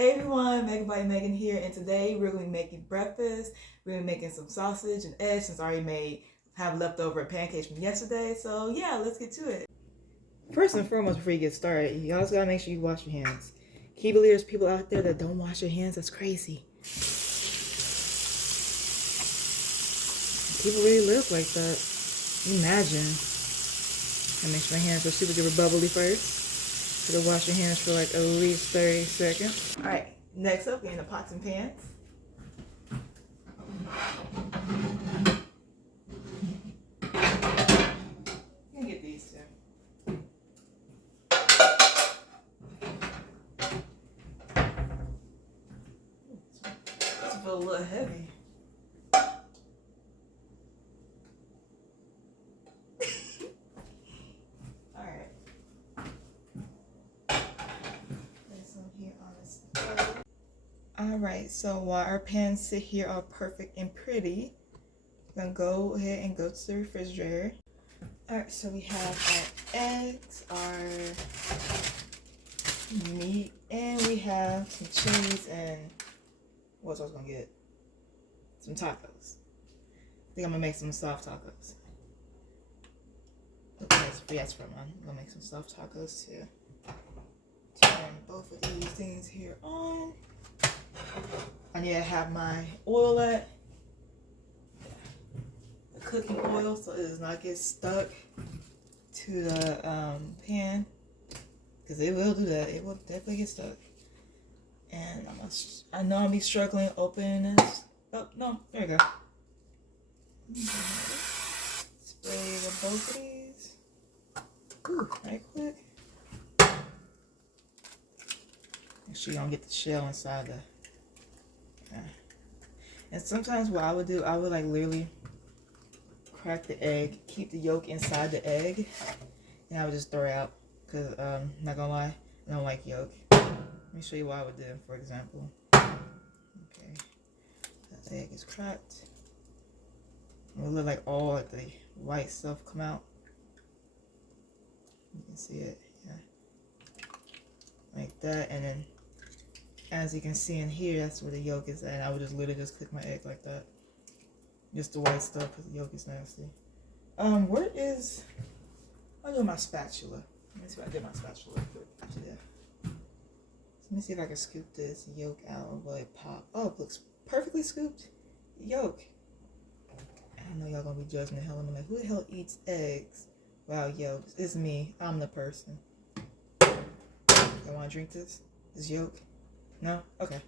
Hey everyone, Megabyte Megan here, and today we're going to be making breakfast. We're going to be making some sausage and eggs since I already have leftover pancakes from yesterday. So yeah, let's get to it. First and foremost, before you get started, you always gotta make sure you wash your hands. Can you believe there's people out there that don't wash their hands? That's crazy. People really live like that. Imagine. I make sure my hands are super duper bubbly first. So to wash your hands for like at least 30 seconds. Alright, next up, we're in the pots and pans. I'm gonna get these two. This feels a little heavy. Alright, so while our pans sit here all perfect and pretty, we're gonna go ahead and go to the refrigerator. Alright, so we have our eggs, our meat, and we have some cheese and what else I was gonna get? Some tacos. I think I'm gonna make some soft tacos. Okay, yes, I'm gonna make some soft tacos too. Turn both of these things here on. I need to have my oil at the cooking oil so it does not get stuck to the pan, because it will do that. It will definitely get stuck. And I know I'll be struggling opening this. Oh no, there you go. Spray the both of these. Ooh, right quick. Make sure you don't get the shell inside the. And sometimes what I would do, I would like literally crack the egg, keep the yolk inside the egg, and I would just throw it out. Because, not gonna lie, I don't like yolk. Let me show you what I would do, for example. Okay, that egg is cracked. It will look like all like the white stuff come out. You can see it, yeah. Like that, and then as you can see in here, that's where the yolk is at. And I would just literally just cook my egg like that. Just the white stuff, because the yolk is nasty. Where is... I'll do my spatula. Let me see if I did my spatula real quick after that. So let me see if I can scoop this yolk out. Will it pop? Oh, it looks perfectly scooped yolk. I know y'all gonna be judging the hell out of me. Like, who the hell eats eggs without yolks? It's me. I'm the person. Y'all wanna drink this? This yolk? No? Okay.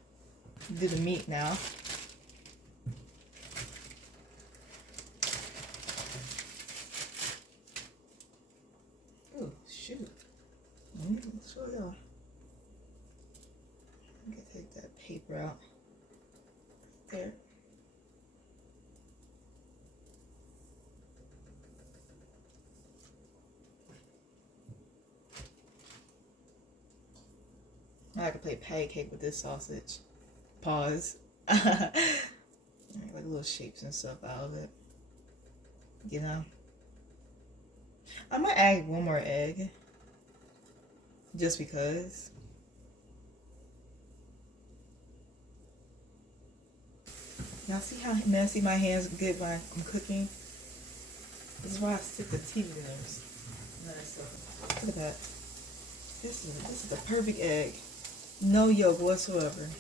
Do the meat now. Ooh, shoot. Let me show y'all. I'm gonna take that paper out. There. Now I can play pancake with this sausage. Pause. Like little shapes and stuff out of it. You know? I might add one more egg. Just because. Y'all see how messy my hands get when I'm cooking? This is why I stick the TV dinners. Look at that. This is the perfect egg. No yolk whatsoever.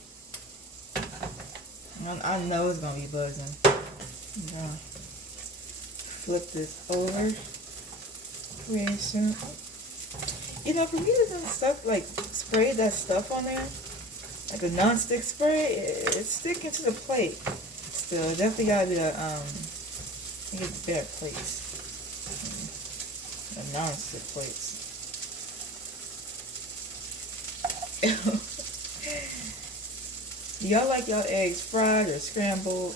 I know it's gonna be buzzing. I'm gonna flip this over. Pretty soon. You know, for me to stuff like spray that stuff on there, like a non-stick spray, it's sticking to the plate. Still, definitely gotta be a I think it's better plates. The non-stick plates. Do y'all like y'all eggs fried or scrambled?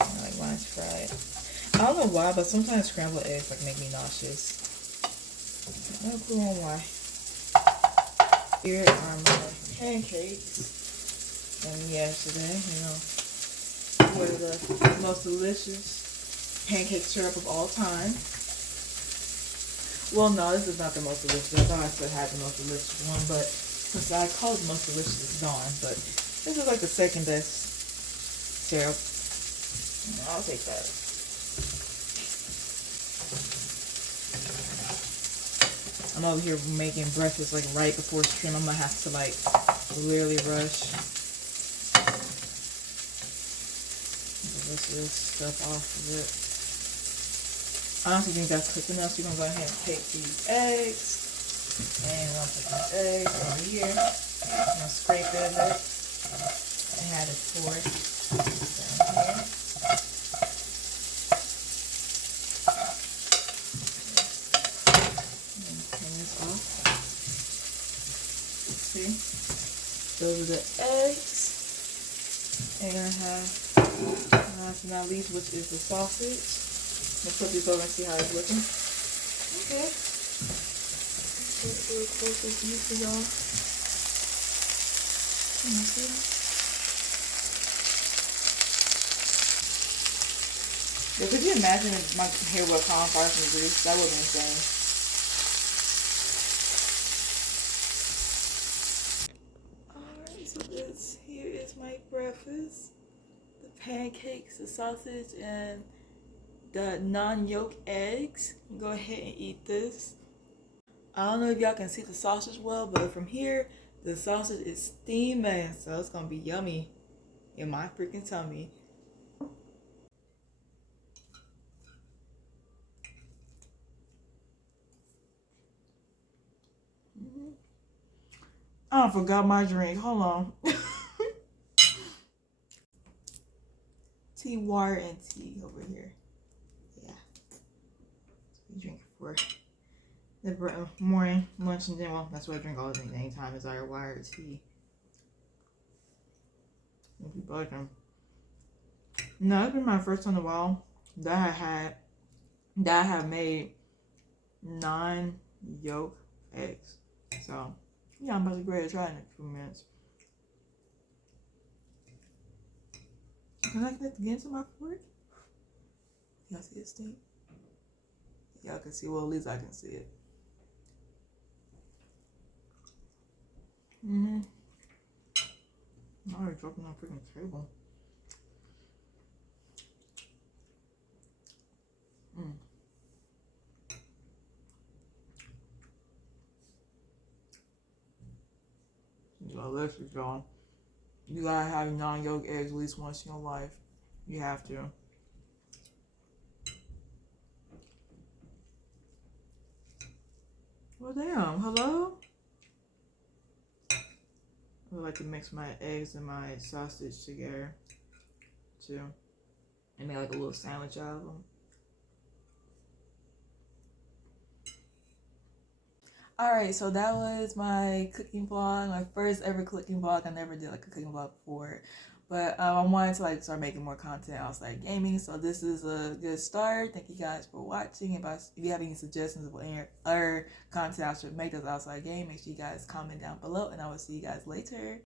I like mine's fried. I don't know why, but sometimes scrambled eggs like make me nauseous. No clue on why. Here are my pancakes from yesterday. You know, one of the most delicious pancake syrup of all time. Well, no, this is not the most delicious. I thought I said had the most delicious one, but since I called the most delicious, it's gone. But this is like the second best syrup. I'll take that. I'm over here making breakfast like right before stream. I'm gonna have to like really rush. The rest of this stuff off of it. I honestly think that's quick enough, so you're gonna go ahead and take these eggs. And I'm gonna put these eggs over here. I'm gonna scrape it a bit. And add it forward down here. And turn this off. See? Those are the eggs. And I have, last but not least, which is the sausage. I'm gonna put these over and see how it's looking. Okay. Get a little closer to you for y'all. Yeah, could you imagine if my hair would have caught fire from the grease? That would have been insane. Alright, so this here is my breakfast. The pancakes, the sausage, and the non-yolk eggs. Go ahead and eat this. I don't know if y'all can see the sausage well, but from here, the sausage is steaming, so it's gonna be yummy in my freaking tummy. I forgot my drink. Hold on. Tea, water, and tea over here. Yeah. We drink for the morning, lunch, and dinner. Well, that's what I drink all the things. Anytime is our water or tea. If you like them. No, it's been my first time in a while that I have made non-yolk eggs. So yeah, I'm about to go ahead and try it in a few minutes. Can I connect again to my fork? Y'all see it stink? Y'all can see, well, at least I can see it. I'm already dropping on the freaking table. Delicious, y'all. You gotta have non-yolk eggs at least once in your life. You have to. Well, damn. Hello? I would like to mix my eggs and my sausage together, too. And make like a little sandwich out of them. Alright, so that was my cooking vlog, my first ever cooking vlog. I never did like a cooking vlog before, but I wanted to like start making more content outside gaming, so this is a good start. Thank you guys for watching. If you have any suggestions of any other content I should make that's outside game, make sure you guys comment down below, and I will see you guys later.